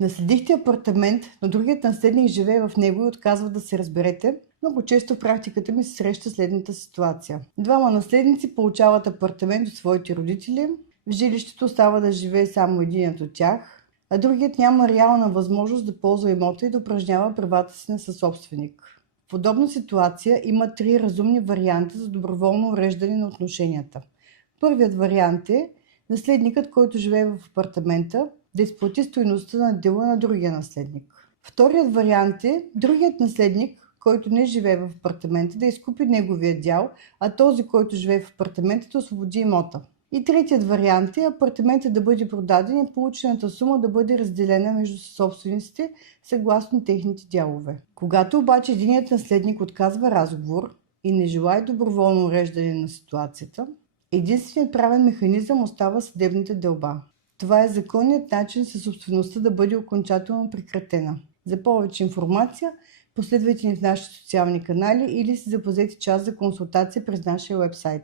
Наследихте апартамент, но другият наследник живее в него и отказва да се разберете. Много често в практиката ми се среща следната ситуация. Двама наследници получават апартамент от своите родители, в жилището остава да живее само единият от тях, а другият няма реална възможност да ползва имота и да упражнява правата си на съсобственик. В подобна ситуация има 3 разумни варианта за доброволно уреждане на отношенията. Първият вариант е наследникът, който живее в апартамента, да изплати стойността на дела на другия наследник. Вторият вариант е другият наследник, който не живее в апартамента, да изкупи неговия дял, а този, който живее в апартамента, да освободи имота. И третият вариант е апартаментът да бъде продаден и получената сума да бъде разделена между съсобствениците съгласно техните дялове. Когато обаче единият наследник отказва разговор и не желае доброволно уреждане на ситуацията, единственият правен механизъм остава съдебната делба. Това е законният начин съсобствеността да бъде окончателно прекратена. За повече информация последвайте ни в нашите социални канали или си запазете час за консултация през нашия уебсайт.